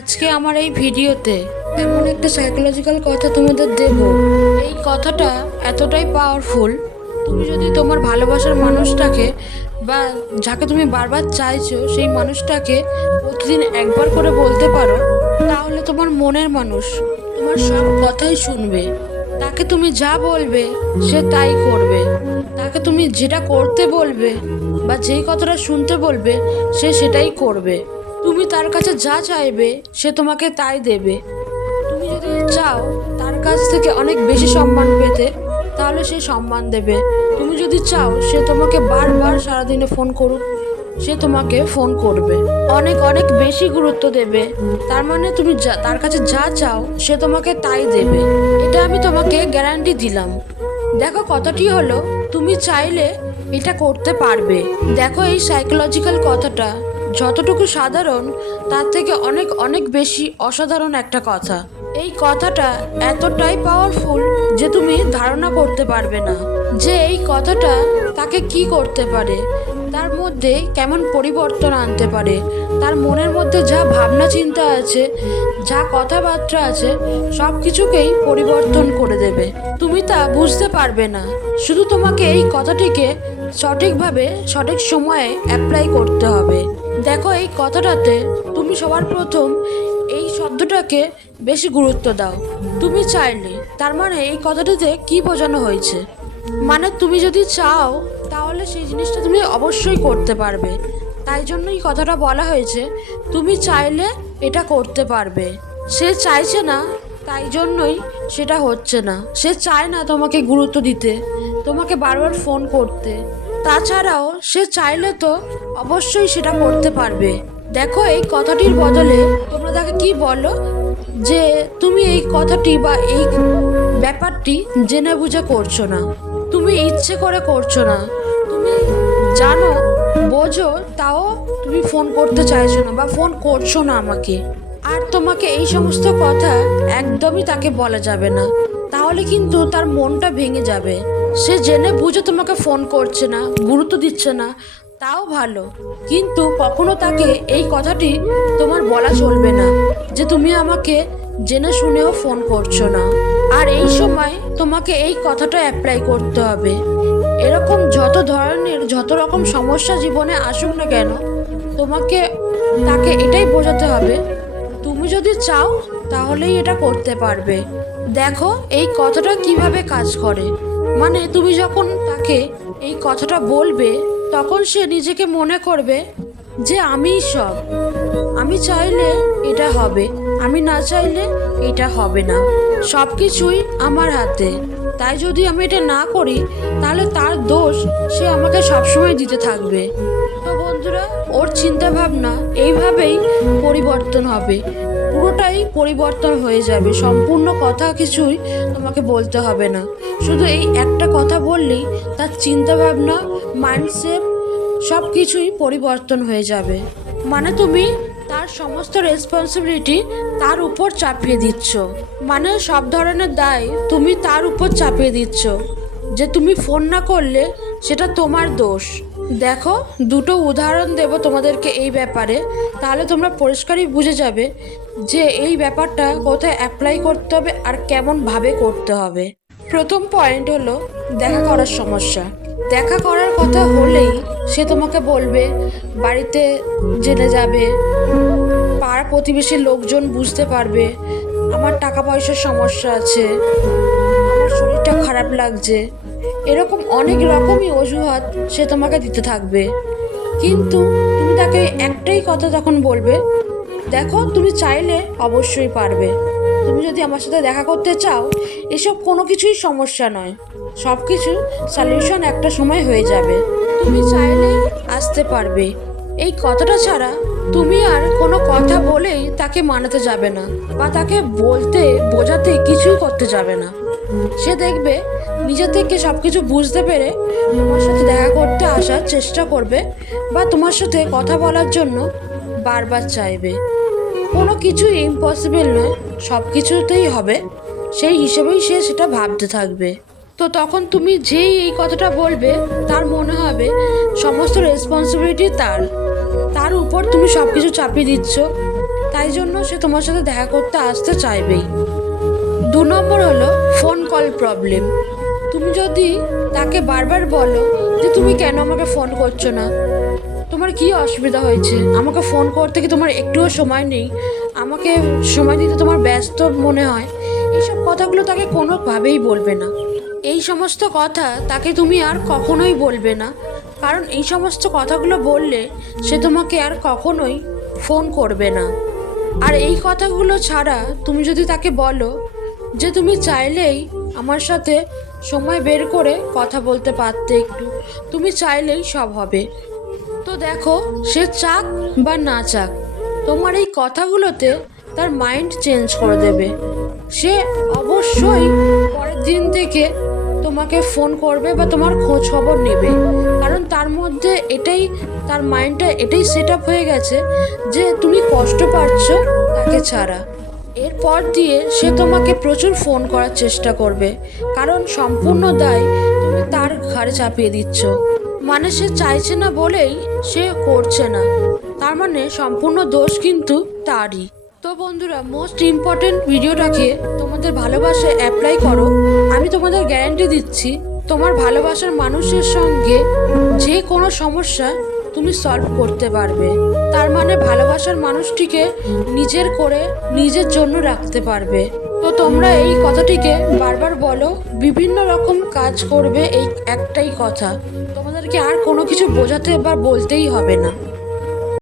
আজকে আমার এই ভিডিওতে এমন একটা সাইকোলজিক্যাল কথা তোমাদের দেব। এই কথাটা এতটাই পাওয়ারফুল তুমি যদি তোমার ভালোবাসার মানুষটাকে বা যাকে তুমি বারবার চাইছো সেই মানুষটাকে প্রতিদিন একবার করে বলতে পারো, তাহলে তোমার মনের মানুষ, তোমার সব কথাই শুনবে। তাকে তুমি যা বলবে, সে তাই করবে। তাকে তুমি যেটা করতে বলবে বা যেই কথাটা শুনতে বলবে, সে সেটাই করবে। তুমি তার কাছে যা চাইবে, সে তোমাকে তাই দেবে। তুমি যদি চাও তার কাছ থেকে অনেক বেশি সম্মান পেতে, তাহলে সে সম্মান দেবে। তুমি যদি চাও সে তোমাকে বারবার সারাদিনে ফোন করুক, সে তোমাকে ফোন করবে। অনেক অনেক বেশি গুরুত্ব দেবে। তার মানে তুমি যা, তার কাছে যা চাও, সে তোমাকে তাই দেবে। এটা আমি তোমাকে গ্যারান্টি দিলাম। দেখো কথাটি হলো, তুমি চাইলে এটা করতে পারবে। দেখো এই সাইকোলজিক্যাল কথাটা। যতটুকু সাধারণ, তার থেকে অনেক অনেক বেশি অসাধারণ একটা কথা। এই কথাটা এতটাই পাওয়ারফুল যে তুমি ধারণা করতে পারবে না যে এই কথাটা তাকে কি করতে পারে। তার মধ্যে কেমন পরিবর্তন আনতে পারে। তার মনের মধ্যে যা ভাবনা চিন্তা আছে, যা কথাবার্তা আছে সব কিছুকেই পরিবর্তন করে দেবে। তুমি তা বুঝতে পারবে না। শুধু তোমাকে এই কথাটিকে সঠিকভাবে, সঠিক সময়ে অ্যাপ্লাই করতে হবে। দেখো, এই কথাটাতে তুমি সবার প্রথম এই শব্দটাকে বেশি গুরুত্ব দাও। তুমি চাইলে, তার মানে এই কথাটিতে কি বোঝানো হয়েছে? মানে তুমি যদি চাও, তাহলে সেই জিনিসটা তুমি অবশ্যই করতে পারবে। তাই জন্যই কথাটা বলা হয়েছে, তুমি চাইলে এটা করতে পারবে। সে চাইছে না, তাই জন্যই সেটা হচ্ছে না। সে চায় না তোমাকে গুরুত্ব দিতে, তোমাকে বারবার ফোন করতে। তাছাড়াও সে চাইলে তো অবশ্যই সেটা করতে পারবে। দেখো এই কথাটির বদলে তোমরা তাকে কি বলো? যে তুমি এই কথাটি বা এই ব্যাপারটি জেনে বুঝে করছ না। তুমি ইচ্ছে করে করছ না। তুমি জানো, বোঝো, তাও তুমি ফোন করতে চাইছো না বা ফোন করছ না আমাকে। আর তোমাকে এই সমস্ত কথা একদমই তাকে বলা যাবে না। তাহলে কিন্তু তার মনটা ভেঙে যাবে। সে জেনে বুঝে তোমাকে ফোন করছে না, গুরুত্ব দিচ্ছে না, তাও ভালো। কিন্তু কখনো তাকে এই কথাটি তোমার বলা চলবে না, যে তুমি আমাকে জেনে শুনেও ফোন করছ না। আর এই সময় তোমাকে এই কথাটা অ্যাপ্লাই করতে হবে। এরকম যত ধরনের, যত রকম সমস্যা জীবনে আসুক না কেন, তোমাকে, তাকে এটাই বোঝাতে হবে, তুমি যদি চাও তাহলেই এটা করতে পারবে। দেখো এই কথাটা কীভাবে কাজ করে। মানে তুমি যখন তাকে এই কথাটা বলবে, তখন সে নিজেকে মনে করবে যে আমিই সব আমি চাইলে এটা হবে, আমি না চাইলে এটা হবে না। সব কিছুই আমার হাতে। তাই যদি আমি এটা না করি, তাহলে তার দোষ সে আমাকে সবসময় দিতে থাকবে। তো বন্ধুরা, ওর চিন্তা ভাবনা এইভাবেই পরিবর্তন হবে। পুরোটাই পরিবর্তন হয়ে যাবে। সম্পূর্ণ কথা কিছুই তোমাকে বলতে হবে না। শুধু এই একটা কথা বললেই তার চিন্তা ভাবনা মাইন্ডসেট সব কিছুই পরিবর্তন হয়ে যাবে। মানে তুমি তার সমস্ত রেসপন্সিবিলিটি তার উপর চাপিয়ে দিচ্ছ। মানে সব ধরনের দায় তুমি তার উপর চাপিয়ে দিচ্ছ। যে তুমি ফোন না করলে সেটা তোমার দোষ। দেখো, দুটো উদাহরণ দেব তোমাদেরকে এই ব্যাপারে। তাহলে তোমরা পরিষ্কারই বুঝে যাবে যে এই ব্যাপারটা কোথায় অ্যাপ্লাই করতে হবে আর কেমনভাবে করতে হবে। প্রথম পয়েন্ট হলো দেখা করার সমস্যা। দেখা করার কথা হলেই সে তোমাকে বলবে, বাড়িতে জেনে যাবে, পাড়া প্রতিবেশীর লোকজন বুঝতে পারবে, আমার টাকা পয়সার সমস্যা আছে, আমার শরীরটা খারাপ লাগছে। এরকম অনেক রকমই অজুহাত সে তোমাকে দিতে থাকবে। কিন্তু তুমি তাকে একটাই কথা তখন বলবে, দেখো, তুমি চাইলে অবশ্যই পারবে। তুমি যদি আমার সাথে দেখা করতে চাও, এসব কোনো কিছুই সমস্যা নয়। সব কিছু সলিউশন একটা সময় হয়ে যাবে। তুমি চাইলে আসতে পারবে। এই কথাটা ছাড়া তুমি আর কোনো কথা বলেই তাকে মানাতে যাবে না, বা তাকে বলতে, বোঝাতে কিছুই করতে যাবে না। সে দেখবে নিজে থেকে সব কিছু বুঝতে পেরে তোমার সাথে দেখা করতে আসার চেষ্টা করবে বা তোমার সাথে কথা বলার জন্য বারবার চাইবে। কোনো কিছুই ইম্পসিবল নয় সব কিছুতেই হবে। সেই হিসেবেই সে সেটা ভাবতে থাকবে। তো তখন তুমি যেই এই কথাটা বলবে, তার মনে হবে সমস্ত রেসপন্সিবিলিটি তার। তার উপর তুমি সব কিছু চাপিয়ে দিচ্ছ। তাই জন্য সে তোমার সাথে দেখা করতে আসতে চাইবেই। দু নম্বর হলো ফোন কল প্রবলেম তুমি যদি তাকে বারবার বলো যে তুমি কেন আমাকে ফোন করছ না? তোমার কি অসুবিধা হয়েছে? আমাকে ফোন করতে কি তোমার একটুও সময় নেই? আমাকে সময় দিতে তোমার ব্যস্ত মনে হয়? এইসব কথাগুলো তাকে কোনোভাবেই বলবে না। এই সমস্ত কথা তাকে তুমি আর কখনোই বলবে না। কারণ এই সমস্ত কথাগুলো বললে সে তোমাকে আর কখনোই ফোন করবে না। আর এই কথাগুলো ছাড়া তুমি যদি তাকে বলো যে তুমি চাইলেই আমার সাথে সময় বের করে কথা বলতে পারতে একটু। তুমি চাইলেই সব হবে। তো দেখো, সে চাক বা না চাক, তোমার এই কথাগুলোতে তার মাইন্ড চেঞ্জ করে দেবে। সে অবশ্যই পরের দিন থেকে তোমাকে ফোন করবে বা তোমার খোঁজ খবর নেবে। কারণ তার মধ্যে এটাই, তার মাইন্ডটা এটাই সেট আপ হয়ে গেছে যে তুমি কষ্ট পাচ্ছ তাকে ছাড়া। এরপর দিয়ে সে তোমাকে প্রচুর ফোন করার চেষ্টা করবে। কারণ সম্পূর্ণ দায় তুমি তার ঘাড়ে চাপিয়ে দিচ্ছ। মানে সে চাইছে না বলেই সে করছে না। তার মানে সম্পূর্ণ দোষ কিন্তু তারই। তো বন্ধুরা মোস্ট ইম্পর্টেন্ট ভিডিওটাকে তোমাদের ভালোবাসায় অ্যাপ্লাই করো। আমি তোমাদের গ্যারান্টি দিচ্ছি, তোমার ভালোবাসার মানুষের সঙ্গে যে কোনো সমস্যা তুমি সলভ করতে পারবে। তার মানে ভালোবাসার মানুষটিকে নিজের করে নিজের জন্য রাখতে পারবে। তো তোমরা এই কথাটিকে বারবার বলো, বিভিন্ন রকম কাজ করবে এই একটাই কথা। তোমাদেরকে আর কোনো কিছু বোঝাতে বা বলতেই হবে না।